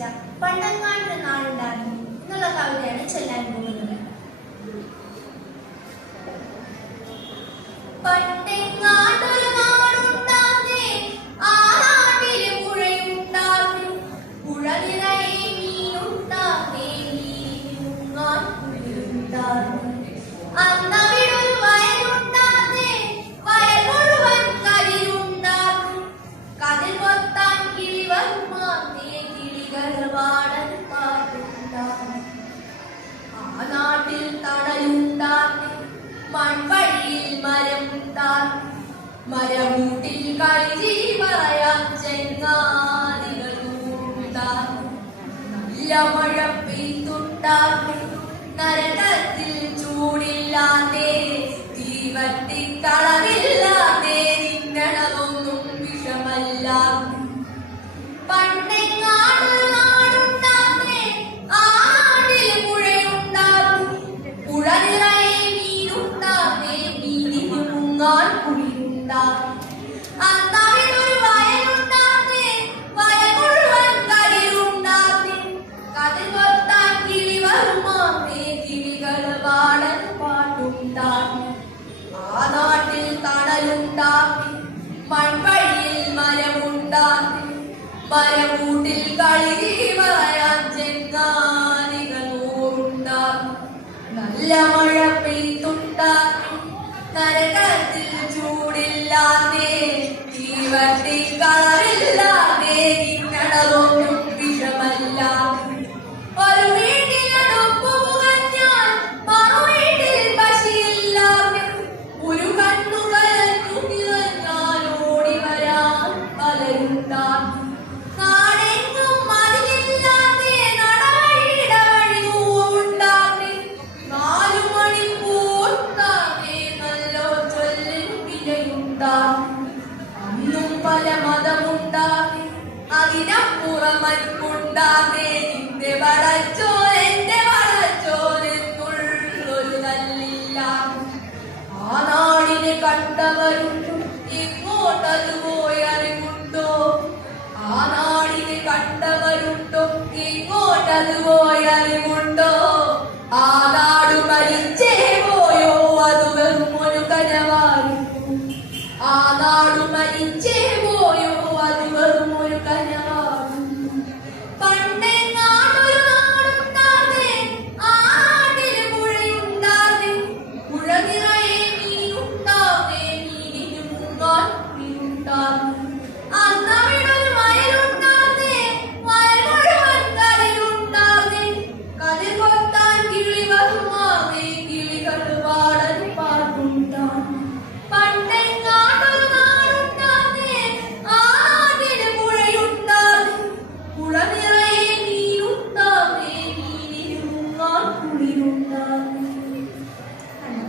രചിച്ച പണ്ടങ്ങാണ്ടൊരു നാടുണ്ടായിരുന്നു എന്നുള്ള കവിതയാണ് ചൊല്ലാൻ പോകുന്നത്. പണ്ടെങ്ങാണ്ടൊരു നാടുണ്ടാകുന്നേ, ആ നാട്ടില് പുഴയുണ്ടാകും, പുഴ നിറയെ മീനുണ്ടാകുന്നേ, മീനിന് മുങ്ങാൻ കുളിരുണ്ടാകും. അന്നവിടൊരു വയലുണ്ടാകുന്നേ, വയൽ മുഴുവൻ കരിയുണ്ടാകും, കതിർ കൊത്താൻ കിളി വരുമാന്നേ, കിളികൾ പാടൽ പാട്ടുണ്ടാകും. ആ നാട്ടിൽ തണലുണ്ടാകും, മൺവഴിയിൽ മരമുണ്ടാകും, മരമൂട്ടിൽ കളിച്ചിരി പറയാൻ ചെങ്ങാതികളുണ്ടാകും. നല്ല മഴ പെയ്തുണ്ടാകും, നരകത്തിൽ ചൂടില്ലാതെ, തീവട്ടി കളവില്ലാതെ, നിന്നണമൊന്നും വിഷമല്ലാകും. പണ്ടെങ്ങാണ്ടൊരു നാടുണ്ടാകുന്നേ, ആ നാട്ടിൽ പുഴയുണ്ടാകും, പുഴ നിറയെ മീനുണ്ടാകുന്നേ, മീനിന് മുങ്ങാൻ കുളിരുണ്ടാകും. അന്നവിടൊരു വയലുണ്ടാകുന്നേ, വയൽ മുഴുവൻ കരിയുണ്ടാകുന്നേ, കതിർ കൊത്താൻ കിളി വരുമാന്നേ, കിളികൾ പാടൽ പാട്ടുണ്ടാകും. ആ നാട്ടിൽ തണലുണ്ടാകും, മൺവഴിയിൽ മരമുണ്ടാകും, മരമൂട്ടിൽ കളിരി പറയാൻ ചെങ്ങാതികൾ നൂറുണ്ടാകും. നല്ല മഴ പെയ്തുണ്ടാകും, നരകത്തിൽ ചൂടില്ലാതെ, തീവട്ടി കളറില്ലാതെ, നിന്നണതൊന്നും വിഷമല്ലാകും. ഒരു വീട്ടിലടുപ്പ് പുകഞ്ഞാൽ മറുവീട്ടിൽ പശിയില്ലാതെ, ഒരു കണ്ണു കലർന്നു നിറഞ്ഞാൽ ഓടി വരാൻ പലരുണ്ടാകും. നാടെങ്ങും മതിലില്ലാതെ, നടവഴിയിടവഴി പൂവുണ്ടാകും, 4 മണിക്കൂറുണ്ടാകെ നല്ലോ ചൊല്ലിൻ വിലയുണ്ടാകും. അന്നും പല മതമുണ്ടാകെ, അതിനപ്പുറം മറ്റുണ്ടാകെ, നിന്റെ വളച്ചോരെന്നുള്ളൊരു നല്ലില്ലാകും. ആ നാടിനെ കണ്ടവരുണ്ടോ, ഇങ്ങോട്ടത് പോയി അറിവുണ്ടോ? ആ നാടിനെ കണ്ടവരുണ്ടോ, ഇങ്ങോട്ടത് പോയി അറിവുണ്ടോ? ആ നാട് മരിച്ചേ പോയോ, അത് വെറും ഒരു കനവായിരുന്നു. ആ നാട് മരിച്ചേ പോയോ, അത് വെറും ഒരു കനവായിരുന്നു.